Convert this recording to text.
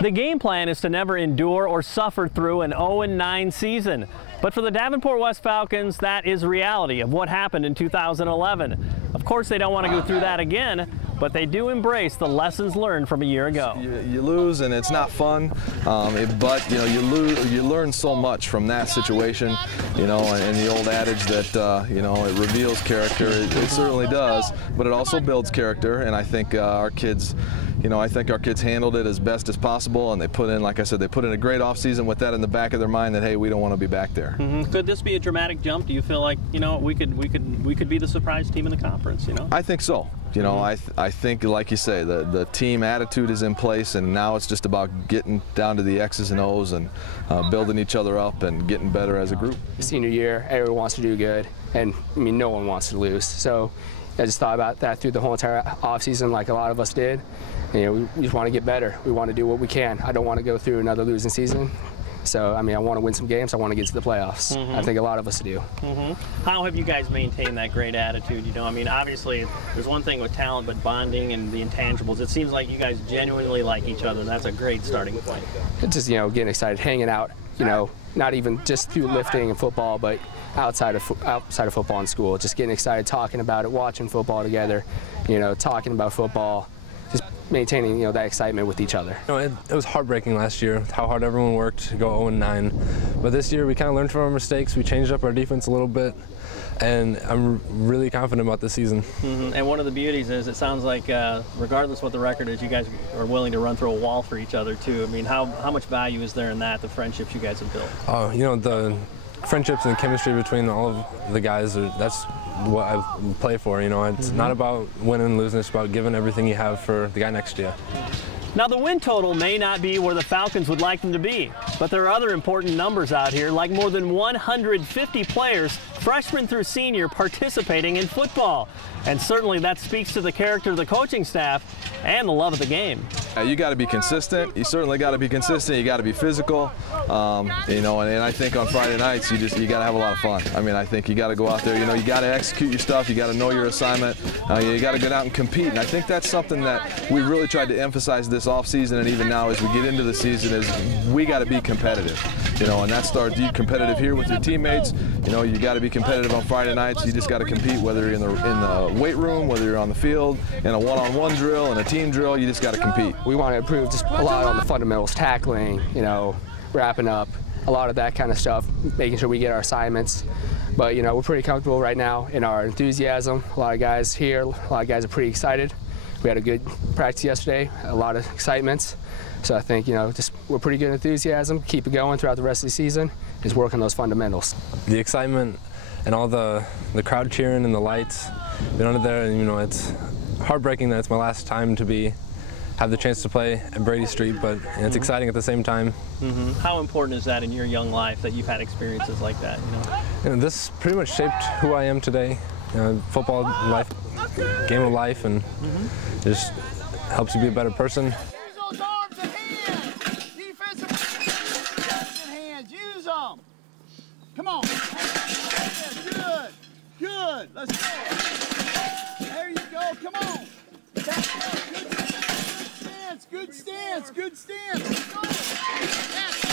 The game plan is to never endure or suffer through an 0-9 season. But for the Davenport West Falcons, that is reality of what happened in 2011. Of course, they don't want to go through that again, but they do embrace the lessons learned from a year ago. You lose and it's not fun, but you learn so much from that situation, and the old adage that it reveals character. It certainly does, but it also builds character, and I think our kids handled it as best as possible, and they put in, like I said, they put in a great offseason with that in the back of their mind that, hey, we don't want to be back there. Could this be a dramatic jump? Do you feel like, we could be the surprise team in the conference, I think so. I think, like you say, the team attitude is in place, and now it's just about getting down to the X's and O's and building each other up and getting better as a group. Senior year, everyone wants to do good, and no one wants to lose. So I just thought about that through the whole entire offseason, like a lot of us did. We just want to get better. We want to do what we can. I don't want to go through another losing season. So, I want to win some games. I want to get to the playoffs. I think a lot of us do. How have you guys maintained that great attitude? Obviously, there's one thing with talent, but bonding and the intangibles. It seems like you guys genuinely like each other. That's a great starting point. It's just, getting excited, hanging out, not even just through lifting and football, but outside of football and school. Just getting excited, talking about it, watching football together, talking about football. Just maintaining, that excitement with each other. It was heartbreaking last year, how hard everyone worked to go 0-9. But this year we kind of learned from our mistakes. We changed up our defense a little bit, and I'm really confident about this season. And one of the beauties is it sounds like, regardless what the record is, you guys are willing to run through a wall for each other too. How much value is there in that, the friendships you guys have built? Oh, the friendships and chemistry between all of the guys, that's what I play for. It's not about winning and losing, it's about giving everything you have for the guy next to you. Now, the win total may not be where the Falcons would like them to be, but there are other important numbers out here, like more than 150 players, freshman through senior, participating in football. And certainly that speaks to the character of the coaching staff and the love of the game. You got to be consistent. You certainly got to be consistent. You got to be physical. And I think on Friday nights you got to have a lot of fun. I think you got to go out there. You got to execute your stuff. You got to know your assignment. You got to get out and compete. And I think that's something that we really tried to emphasize this offseason, and even now as we get into the season, is we got to be competitive. And that starts you competitive here with your teammates. You got to be competitive on Friday nights. You just got to compete, whether you're in the weight room, whether you're on the field, in a one-on-one drill, in a team drill. You just got to compete. We want to improve just a lot on the fundamentals, tackling, wrapping up, a lot of that kind of stuff, making sure we get our assignments. But we're pretty comfortable right now in our enthusiasm. A lot of guys here, a lot of guys are pretty excited. We had a good practice yesterday, a lot of excitements. So I think, we're pretty good enthusiasm, keep it going throughout the rest of the season, just work on those fundamentals. The excitement and all the crowd cheering and the lights, been under there, and it's heartbreaking that it's my last time to have the chance to play at Brady Street, but it's exciting at the same time. How important is that in your young life that you've had experiences like that? This pretty much shaped who I am today. Football, life, game of life, and just helps you be a better person. Use those arms and hands. Defensive hands. Use them. Come on. Yeah, good. Let's go. There you go. Come on. Back up. Good stance. Let's go.